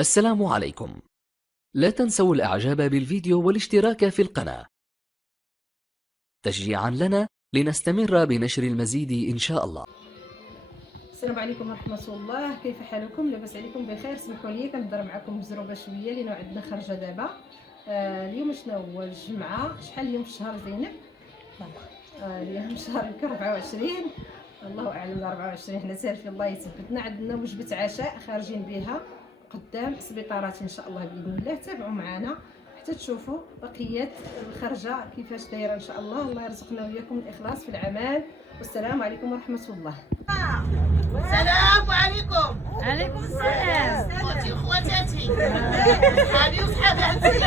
السلام عليكم. لا تنسوا الإعجاب بالفيديو والاشتراك في القناة تشجيعا لنا لنستمر بنشر المزيد إن شاء الله. السلام عليكم ورحمة الله، كيف حالكم؟ لاباس عليكم بخير؟ سمحوا لي كنهضر معكم بزروبه شويه لأنه عندنا خرجه دابا. اليوم شنو هو؟ الجمعه. شحال اليوم في الشهر زينب؟ اليوم شهر 24. الله اعلم. 24 حنا سالفين الله يثبتنا. عندنا وجبه عشاء خارجين بها قدام سبيطارات ان شاء الله باذن الله. تابعوا معنا حتى تشوفوا بقيه الخرجه كيفاش دايره ان شاء الله. الله يرزقنا وياكم الاخلاص في العمل، والسلام عليكم ورحمه الله. السلام عليكم. عليكم السلام. خوتي وخواتاتي، صحابي وصحاباتي،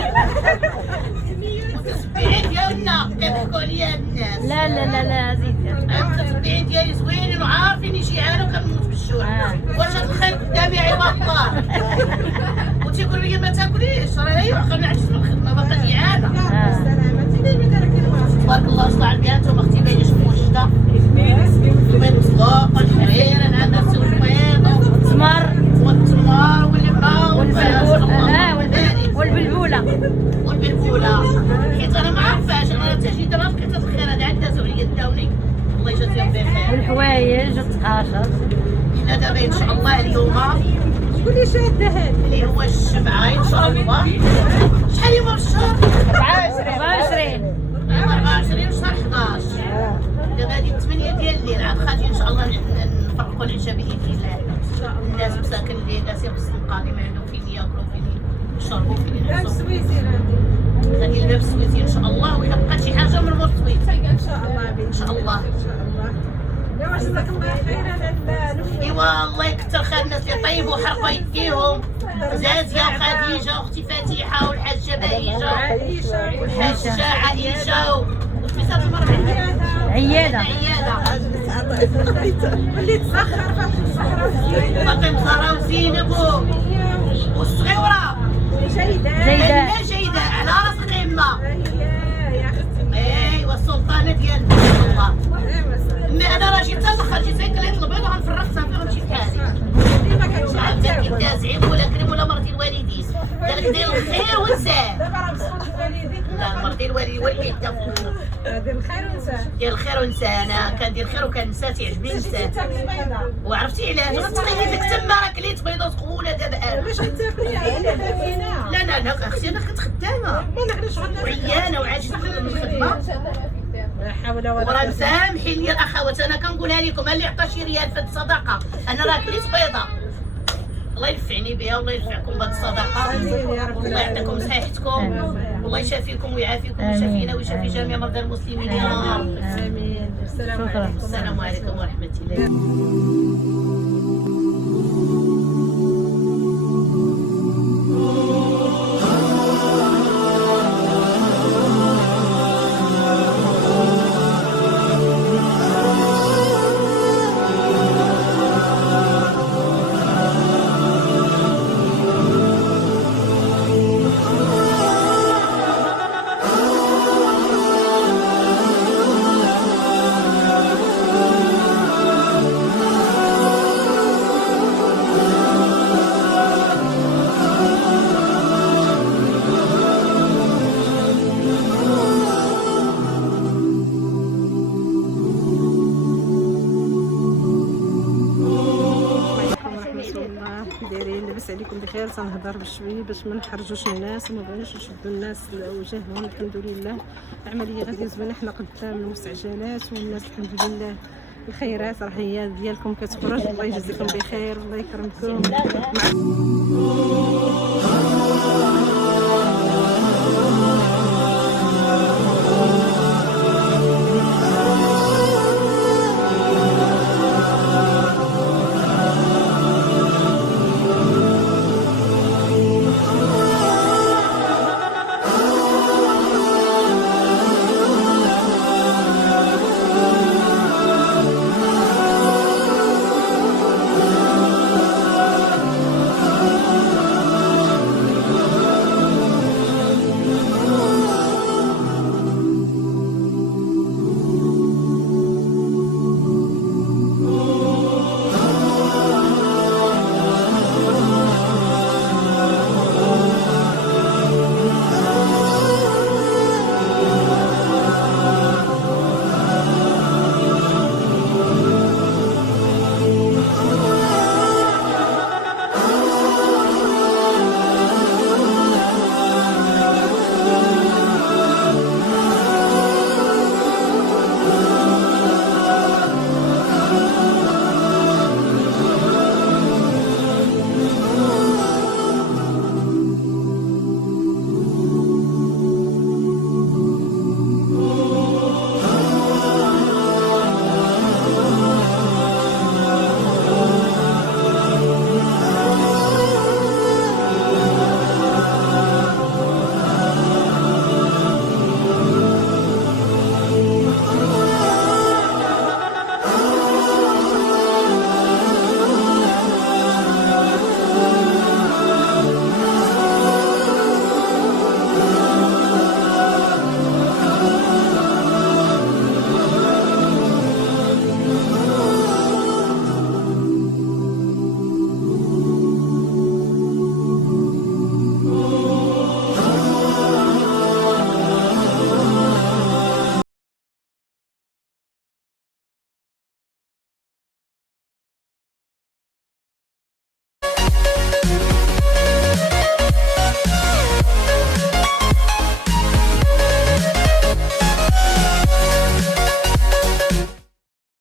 المتتبعين ديالنا كيضحكوا عليا هاد الناس. لا لا لا لا زيد. المتتبعين ديالي زوينين وعارفين يشيعانو كنموت بالجوع. واش هاد الخير قدامي عوض الله؟ وتيقولوا لي ما تاكليش، راه يعقل نعجز من الخدمه باقا جيعانه. تبارك الله صلى على البيات واختي باينه موجده. البيض مسلوق والحرير العدس والبيض والتمر واللبنه والبلبوله حيت انا ما عارفاش. انا تجي دابا بقيت الخير هذا عاد دازوا عليا داوني، الله يجازيهم بخير. والحوايج والتقاشر حنا دابا ان شاء الله اليوم شكون اللي شاده هذا اللي هو الجمعه ان شاء الله. شحال يوم في الشهر؟ 24 24 شهر 11. دابا هذه 8 ديال الليل عاد خارجين ان شاء الله نفرقوا العشاء باذن الله. الناس مساكن اللي جالسين في الزنقه اللي ما عندهم فين ياكلوا فين يشربوا فين ينعسوا. غادي الباب السويسي ان شاء الله، واذا بقات شي حاجه من الباب السويسي ان شاء الله ان شاء الله. لا جزاك الله خيرا. ايوا الله يكثر خير الناس اللي طيبوا وحرقوا يديهم. زازيه وخديجه واختي فاتحه والحاجه بهيجه والحاجه عائشه وسميتها المرة عياده واللي تسخر فاطمه زهراء وزينب والصغيره جيده على راس قمه. ايوا السلطانه ديالنا ان شاء الله. مي انا راه جيت الاخر جيت كليت البيض وغنفرغ صافي غنمشي بحالي. عرفتي كدا زعيم ولا كريم ولا مرضي الوالدين قالك دير الخير ونساه. لا مرضي الوالدين والدين دير الخير ونساه. دير الخير ونساه. انا كندير الخير وكنساه تيعجبني نساه. وعرفتي علاش؟ غتقيدك تما راه كليت بيضه ثقوله دابا انا. باش كتاكلي لا اختي انا كنت خدامه وعيانه وعاجزه من الخدمه. لا حول ولا وراه مسامحين لي الاخوات. انا كنقولها لكم اللي عطى شي ريال في الصدقه انا راه كليت بيضه. الله ينفعني بها والله ينفعكم بهذه الصدقه. الله يعطيكم صحتكم والله يشافيكم ويعافيكم ويشافينا ويشافي جميع مرضى المسلمين يا رب. امين. السلام عليكم ورحمه الله. دايرين لاباس عليكم بخير؟ تنهضر بشوي باش ما نحرجوش الناس وما بغيناش نشدوا الناس وجههم. الحمد لله العمليه غادي زوينه، حنا قدام المستعجلات والناس الحمد لله الخيرات راه هي ديالكم كتخرج. الله يجزيكم بخير والله يكرمكم.